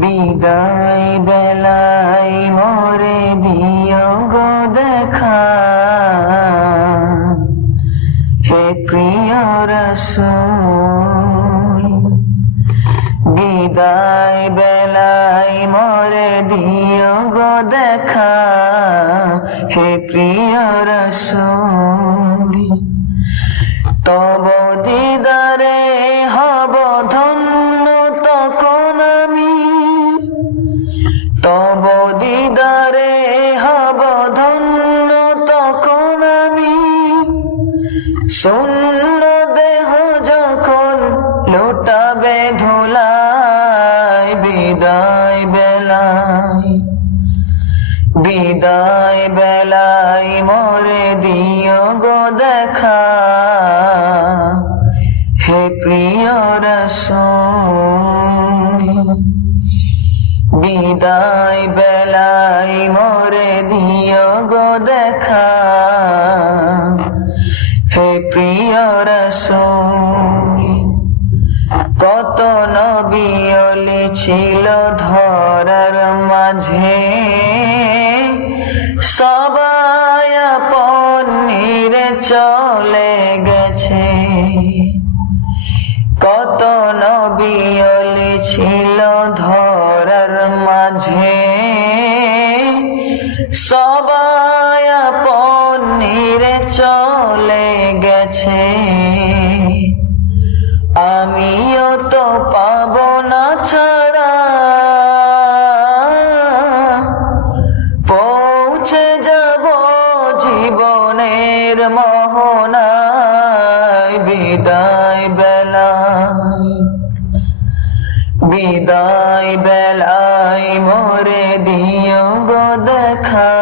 বিদায় বেলায় মরে দিও গো দেখা। হে প্রিয় রসুল বিদায় বেলায় তব দিদারে হব ধন্য তখন আমি। তব দিদারে হব ধন্য তখন আমি। শূন্য দেহ যখন লোটাবে ধোলায় বিদায় বেলায় বিদায় বেলায় মরে দিও গো দেখা। প্রিয় রসুল, কত নবী ছিল ধরার মাঝে। সবাই পনিরে চলে গেছে। কত নবী ছিল ধরার মাঝে। আমিও তো পাব না ছাড়া। পৌঁছে যাব জীবনের মোহনায়। বিদায় বেলায় বিদায় বেলায় মোরে দিও গো দেখা।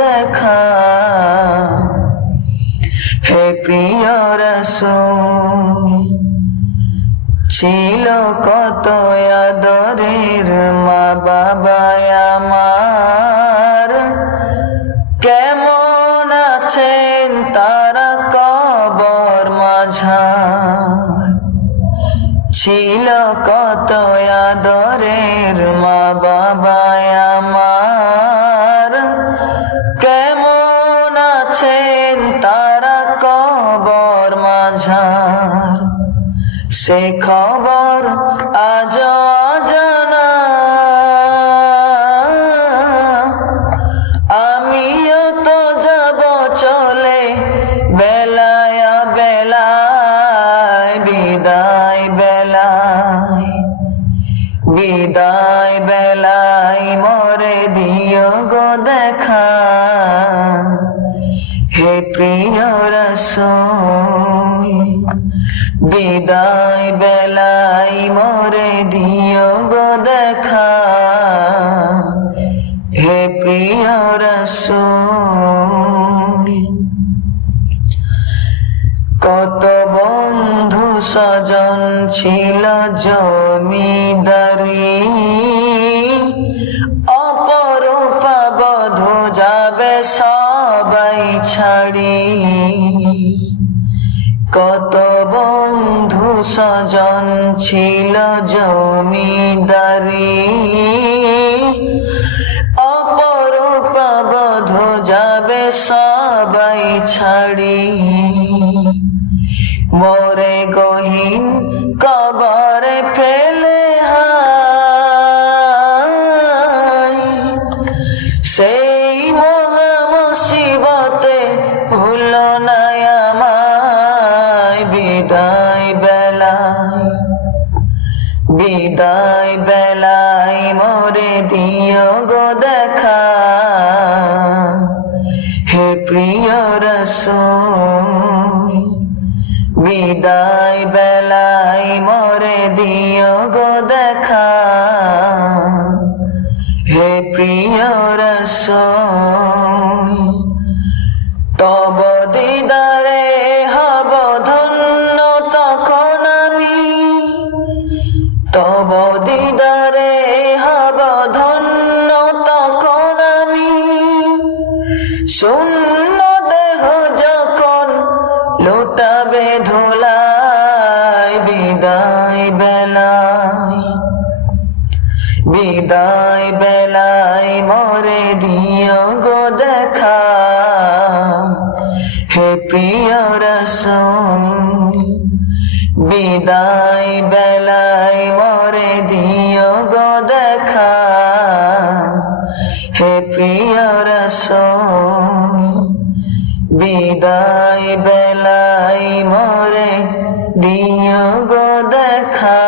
দেখা। হে প্রিয় রসুল, ছিল কত আদরের মা বাবা আমার। কেমন আছেন তারা কবর মাঝার। ছিল কত আদরের মা বাবা আমার। সে খবর আজ জানা আমিও তো যাব চলে বেলায় বেলায়, বিদায় বেলায় বিদায় বেলায়, মরে দিও গো দেখা। বিদায় বেলাই মরে দিও গো দেখা। হে প্রিয় রসুল, কত বন্ধু স্বজন ছিল জমিদারি। অপরূপা বধু যাবে সবাই ছাড়ি। স্বজন ছিল জমিদারি। অপরূপা বধু যাবে সবাই ছাড়ি। মোরে গহীন কবরে ফেলে সেই মহা মুসিবতে ভুল নাই দিও গো দেখা। হে প্রিয় রসুল বিদায় বেলায় মরে দিও গো দেখা। শূন্য দেহ যখন লোটাবে ধুলাই বিদায় বেলায় বিদায় বেলায় মরে দিও গো দেখা। হে প্রিয় রসুল বিদায় বেলায় মরে দিও গো দেখা। হে প্রিয় রসুল বিদায় বেলাই মরে দিও গো দেখা